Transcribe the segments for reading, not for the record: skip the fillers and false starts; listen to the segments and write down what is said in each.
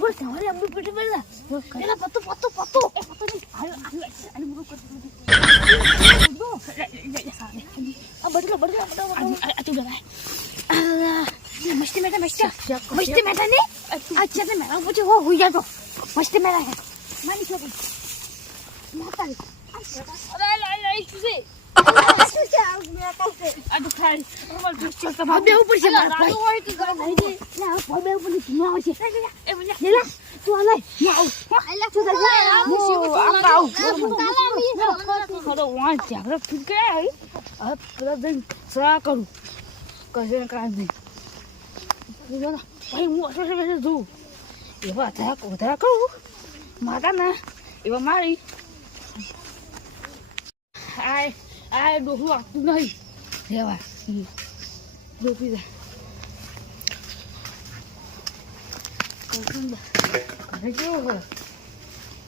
બોલ તમારે અમ્મી પેટી બેલા પેલા પત્તો નહીં આને મુરો કર આ બદલો આ તું જરા મસ્તી મેટા ને अच्छा से मेरा मुझे वो हुई जा तो मस्त मेरा है मानी छोड़ माता अरे ला इसे अरे खाई और जो चलता भाग ऊपर से मार भाई की कर नहीं दे ना भाई ऊपर से घुमा है ए बोला ले ला तू आ ले आओ अल्लाह तू जा आओ थोड़ा वहां जाकर फिर के आई अब पूरा दिन सरा करूं कैसे काम नहीं ये ભાઈ હું અસર જોઉં એવા વધારા કહું માતા ને એવા મારી આ ડોહું આપતું નહીં લેવા ડોપી દે ઘરે કેવો કરે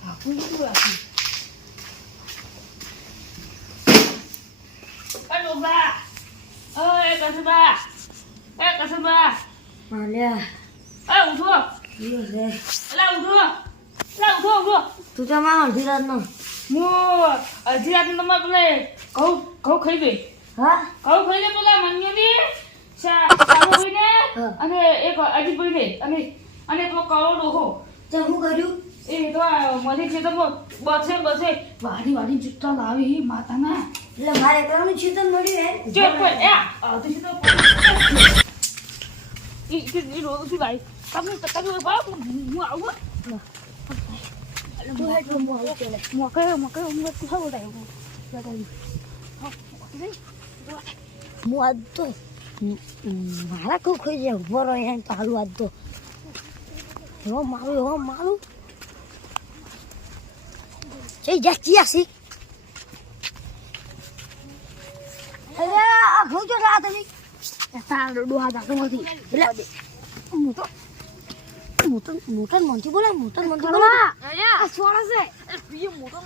આપું શું આપું ડોબા કસબા માલ્યા એ ઉઠો યો રે એલા ઉઠો તું તો માં અડધી રાતનો હું અડધી રાતે તમારે પેલે ઘઉં ખાઈ ગઈ હા ઘઉં ખાઈ ગઈ પેલા મન્યુની સામો ભાઈને અને એક અજીત ભાઈને અને તો કરોડો હો તો હું કર્યું એ તો મને ખેતરમાં બસે વાડી ચુટ્ટા લાવી માતાના એટલે મારે કરવાનું ચિંતન મળ્યું હે જો કોઈ તો છે તો ઈ રોજ થી ભાઈ તમે બાપ હું આવું તું હેડ મો આવું ચાલે મોકે હું તો ખાવ દાય હું આજ તો મારા કઉ ખાઈ જાય ઉભો રહો હે તો હાલું આજ તો એવો મારું જઈ જાચી આસી અરે આ ઘઉં જો લા તમે તાર ડોહા દાતો નથી એટલે મોટન મોંટી બોલે આ છોડા છે એ મોટો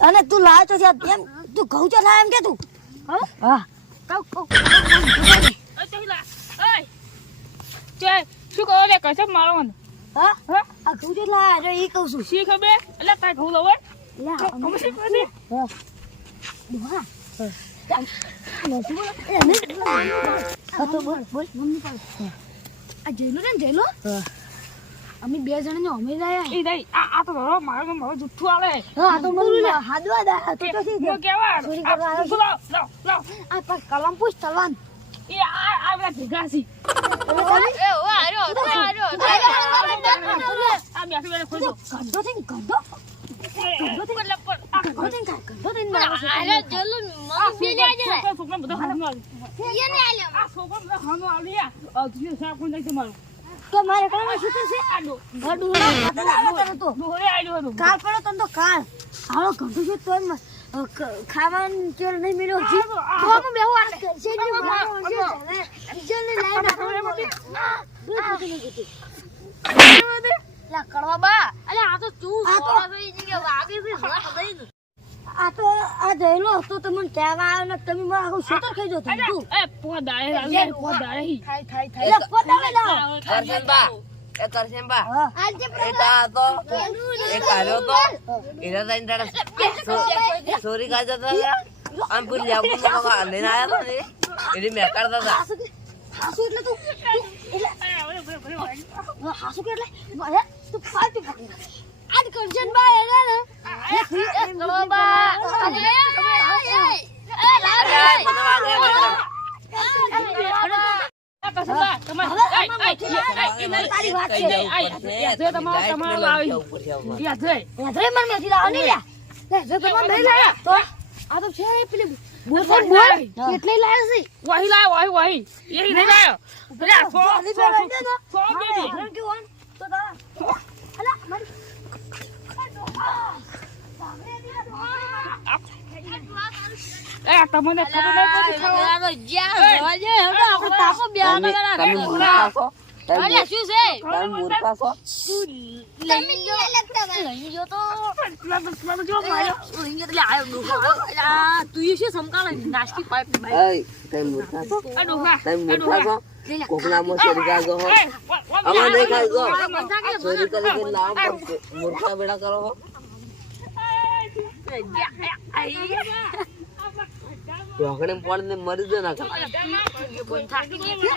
અને તું લાવ તો એમ તું ઘઉં તો લાવ એમ કે તું હા કઉ ચલા ઓય ચે શું કહો લે કસે મારવાનું હા હા આ ઘઉં તો લાવ રે ઈ કહું છું શી ખબર એટલે તાર ઘઉં લવ લા કમ શી કરે હા દુહા મોટી બોલે હા તો બોલ મમ્મી પાસે આ જેલો હા અમે બે જણને અમે લાયા એ દઈ આ તો ધરો મારો જુઠ્ઠું આલે હા તો મને હાદવા દા તું તો ઠીક હું કેવા ચોરી કરવા આવ્યો લાવ આ પર કલમ પૂછ તલવાન એ આ બધા ભેગા છે એ ઓ આર્યો આ બેઠી બેઠી ખોજો ગંદો થઈને ગંદો આલે જલ્લુ મમ્મી બે જાય છોકરા બધા ખાનો આલે એને આલે આ છોકરા બધા ખાનો આલે આ તું સાફ કોણ જાય તમારું તો મારે કામ શું છે આડો ગડું તો દોરે આલ્યો હતો કાલ પડો તન તો કાલ હાલો ગંદુ છે તો ખાવાનું કેર નહીં મળ્યો છે તો હું બેહો આ છે ને જલ્દી લાઈન લા કડવા બા અલે આ તો તું સોળા થઈ કે વાગે છે જોવા દઈ આ તો આ જઈલો તો તમને કહેવા આવ્યો ને તમે મારા આખું ખેતર ખાઈ જો તું એ પોદાળે થાય એટલે પોતાને લાવ કરશેબા હા આજે એટા તો એ કાર્યો તો એના તાઈ ડાડા સોરી કા જતા આમ પૂર જાબુ તો આલે ના આયા ને એની મે કરતા હતા હાસુ એટલે તું એટલે હાસુ કે એટલે હે તું ફાટી પકડી આજ કરજન બા એના ને એ કરો બા તમને ખબર નહીં મૂર્ખા છો મૂર્ખા છો કોકનામાં ચોરી કાઢો હો આમાં નહીં ખાઈ ચોરી કરી લાવ મૂર્ખા બેડા કરો હો ઢોકળી પણ મરી જ ના